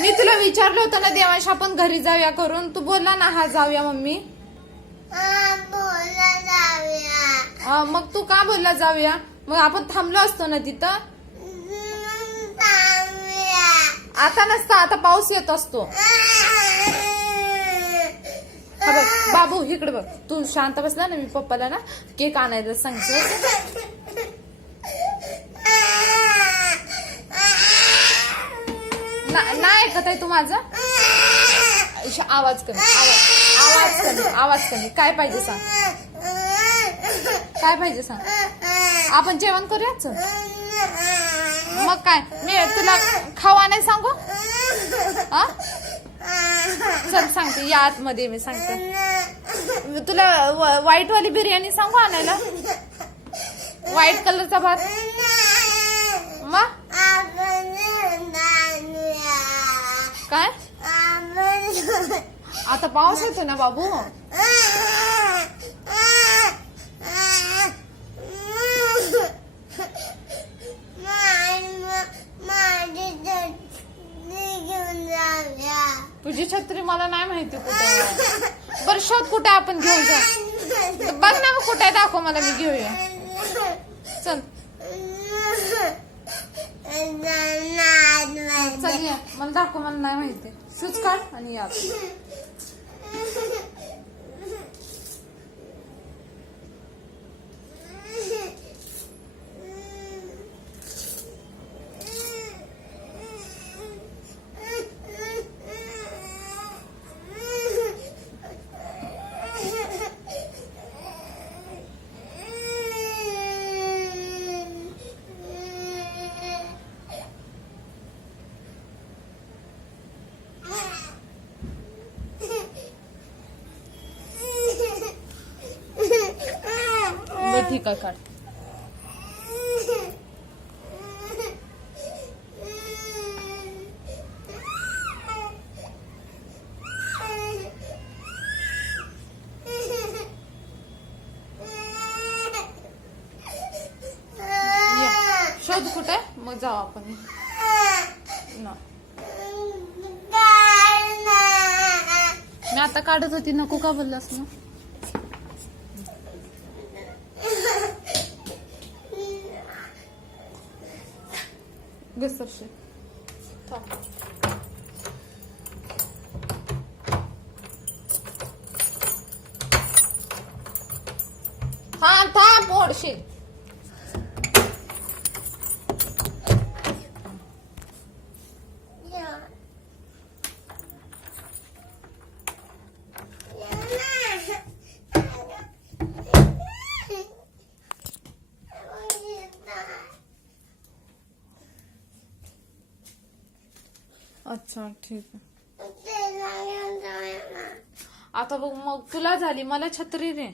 मी तुला विचारलं होतं ना देवांश आपण घरी जाऊया करून, तू बोलला ना हा जाऊया मम्मी. मग तू का बोलला जाऊया? मग आपण थांबलो असतो ना तिथं. आता नसता, आता पाऊस येत असतो. हा बघ बाबू इकडे बघ, तू शांत बसला ना, मी पप्पाला ना केक आणायला सांगते. नाही ऐकत आहे तू माझं? आवाज कमी, आवाज कमी, आवाज कमी. काय पाहिजे सांग, काय पाहिजे सांग. आपण जेवण करूयाच. मग काय मी तुला खावा नाही सांगू? चल सांगते, या आतमध्ये मी सांगते. तुला व्हाईट वाली बिर्याणी सांगू आणायला? व्हाईट कलरचा भात. मग काय आता पाऊस येतो ना बाबू. तुझी छत्री मला नाही माहिती कुठे. बरं शोध कुठे, आपण घेऊन जा. बघ ना मग कुठे, दाखव मला, मी घेऊया. चल चल या, मला दाखव, मला नाही माहिती. शूज काढ आणि या. ठीक आहे काढ. शोध कुठे, मग जाऊ आपण. मी आता काढत होती, नको का बोललास ना? Göster. Tamam. Tamam ओढशील. अच्छा ठीक आहे. आता बघ मग तुला झाली, मला छत्री रे.